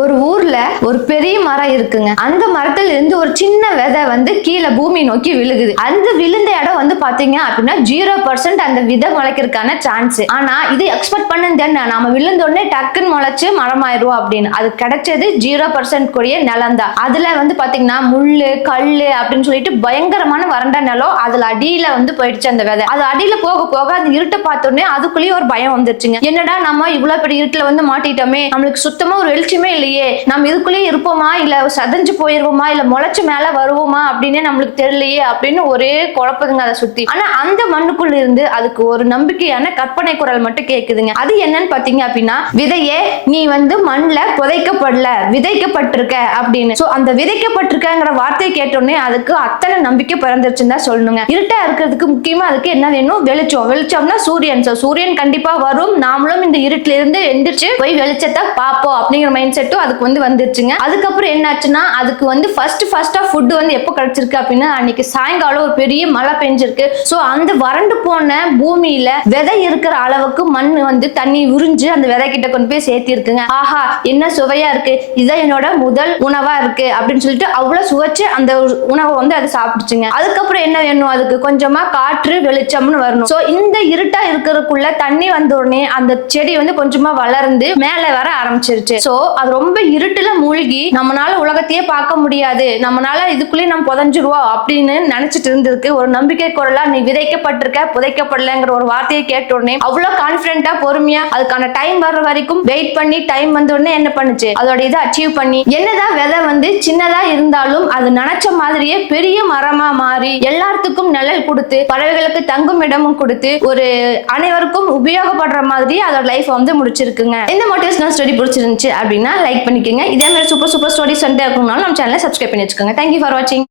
ஒரு ஊர்ல ஒரு பெரிய மரம் இருக்குங்க. அந்த மரத்துல இருந்து ஒரு சின்ன விதை கீழே பூமி நோக்கி விழுகுது. அந்த விழுந்த இடம் பாத்தீங்க அப்படின்னா 0% அந்த விதை முளைக்கிறதுக்கான சான்ஸ். ஆனா இது எக்ஸ்பெக்ட் பண்ணது என்ன, நாம விழுந்த உடனே டக்குன்னு முளைச்சு மரமாயிருவோம் அப்படின்னு. அது கிடைச்சது 0% கூடிய நிலம் தான். அதுல பாத்தீங்கன்னா முள்ளு கல்லு அப்படின்னு சொல்லிட்டு பயங்கரமான வறண்ட நிலம். அதுல அடியில போயிடுச்சு அந்த விதை. அது அடியில போக போக அந்த இருட்டை பார்த்தோன்னே அதுக்குள்ளேயே ஒரு பயம் வந்துருச்சுங்க. என்னடா நம்ம இவ்வளவு பெரிய இருட்டுல மாட்டிட்டோமே, நம்மளுக்கு சுத்தமா ஒரு வெளிச்சமே இல்லையே, நம்ம இதுக்குள்ளேயே இருப்போமா இல்ல சதஞ்சு போயிருவோமா இல்ல முளைச்சு மேல வருவோமா அப்படின்னு நம்மளுக்கு தெரியலையே அப்படின்னு ஒரே குழப்பதுங்க அதை சுத்தி. ஆனா அந்த மண்ணுக்குள்ள இருந்து அதுக்கு ஒரு நம்பிக்கையான கற்பனை குரல் மட்டும் கேக்குதுங்க. அது என்னன்னு பாத்தீங்க அப்படின்னா, விதையே நீ மண்ணுல புதைக்கப்படல, விதைக்கப்பட்டிருக்க அப்படின்னு. சோ அந்த விதைக்கப்பட்டிருக்கிற வார்த்தையை கேட்டோடனே அதுக்கு அத்தனை நம்பிக்கை பிறந்துருச்சுன்னு தான் சொல்லணுங்க. இருட்டா இருக்கிறதுக்கு முக்கியமா அதுக்கு என்ன வேணும், வெளிச்சம். வெளிச்சம்னா சூரியன். சூரியன் கண்டிப்பா வரும், நாமளும் இந்த இருட்டுல இருந்து எந்திரிச்சு போய் வெளிச்சத்தை பார்ப்போம் அப்படிங்கிற மைண்ட் செட்டும் அதுக்கு வந்துருச்சுங்க. அதுக்கப்புறம் என்னாச்சுன்னா அதுக்கு ஃபர்ஸ்ட் ஃபுட் எப்போ கிடைச்சிருக்கு அப்படின்னா, அன்னைக்கு சாயங்காலம் ஒரு பெரிய மழை பெஞ்சிருக்கு. சோ அந்த வறண்டு போன பூமியில விதை இருக்கிற அளவுக்கு மண் தண்ணி உறிஞ்சு அந்த விதை கிட்ட கொண்டு போய் சேர்த்தி இருக்குங்க. ஆஹா என்ன சுவையா இருக்கு, இதான் என்னோட முதல் உணவா இருக்கு அப்படின்னு சொல்லிட்டு அவ்வளவு சுவைச்சு அந்த உணவை அது சாப்பிடுச்சுங்க. அதுக்கப்புறம் என்ன வேணும், அதுக்கு கொஞ்சமா காற்று வெளிச்சம்னு வரணும். சோ இந்த இருட்டா இருக்கிறதுக்குள்ள தண்ணி வந்த உடனே அந்த செடி கொஞ்சமா வளர்ந்து மேல வர ஆரம்பிச்சிருச்சு. சோ அது ரொம்ப இருட்டுல மூழ்கி நம்மளால உலகத்தையே பார்க்க முடியாது, நம்மளால இதுக்குள்ளேயே நம்ம புதஞ்சிருவோம் அப்படின்னு நினைச்சிட்டு இருந்திருக்கு. ஒரு நம்பிக்கை குரலா நீ விதைக்கப்பட்டிருக்க புதைக்கப்படலங்கிற ஒரு வார்த்தையை கேட்ட உடனே அவ்வளவு கான்பிடென்டா பொறுமையா அதுக்கான டைம் வர்ற வரைக்கும் வெயிட் பண்ணி டைம் வந்த உடனே என்ன பண்ணுச்சு, அதோட இதை அச்சீவ் பண்ணி என்னதான் விதை சின்னதா இருந்தாலும் அது நினைச்ச மாதிரியே பெரிய மரமா மாறி எல்லாத்துக்கும் நிழல் கொடுத்து பறவைகளுக்கு தங்கும் இடமும் கொடுத்து ஒரு அனைவருக்கும் உபயோகப்படுற மாதிரி அதோட லைஃப் முடிச்சிருக்குங்க. இந்த மோட்டிவேஷனல் ஸ்டோரி பிடிச்சிருந்துச்சு அப்படின்னா லைக் பண்ணிக்கோங்க. இதே மாதிரி சூப்பர் ஸ்டோரிஸ் இருக்கணும்னாலும் நம்ம சேனலை சப்ஸ்கிரைப் பண்ணி வச்சுக்கோங்க. தேங்க்யூ ஃபார் வாட்சிங்.